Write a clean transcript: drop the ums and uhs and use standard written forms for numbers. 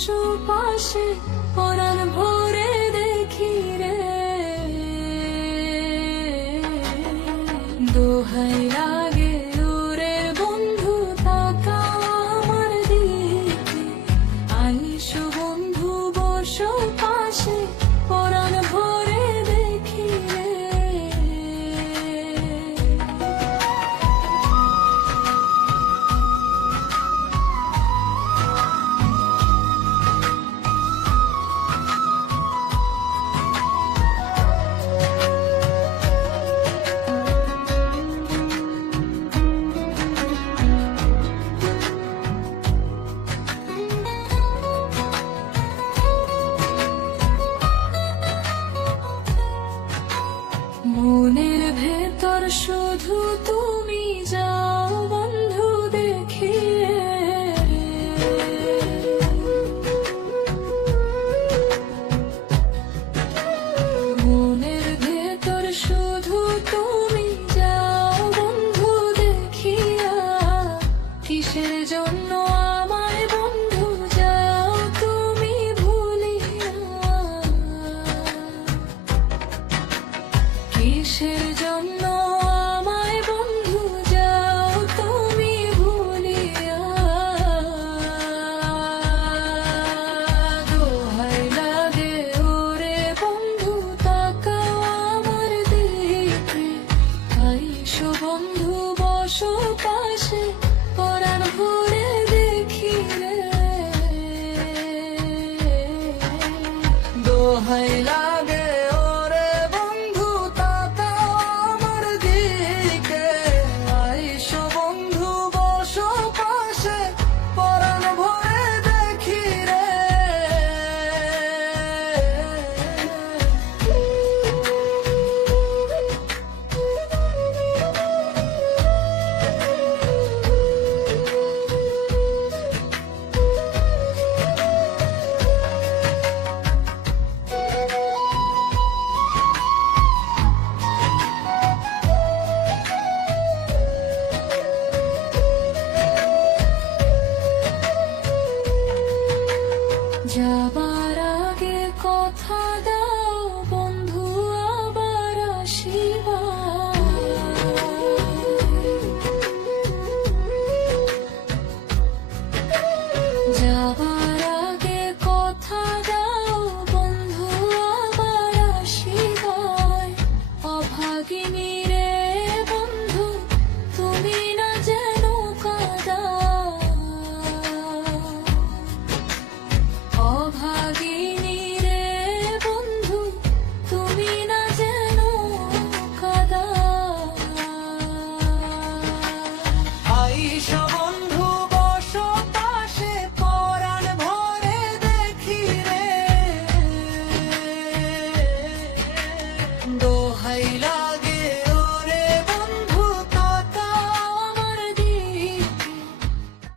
বসো পাশে পরাণ ভরে দেখি রে, দোহাই লাগে ওরে বন্ধু তাকা আমার দিকে, আইসো বন্ধু বসো পাশে পরাণ ভরে দেখি রে। মনের ভেতর শুধু তুমি যাও বন্ধু দেখিয়ে, মনের ভেতর শুধু তুমি যাও বন্ধু দেখিয়া, কিসের জন্য আমায় বন্ধু যাও তুমি ভুলিয়া, কিসের জন্য আমায় বন্ধু যাও তুমি ভুলিয়া, দোহাই লাগে ওরে বন্ধু তাকাও আমার দিকে, আইসো বন্ধু বসো পাশে পরাণ ভরে দেখি রে, দোহাই লাগে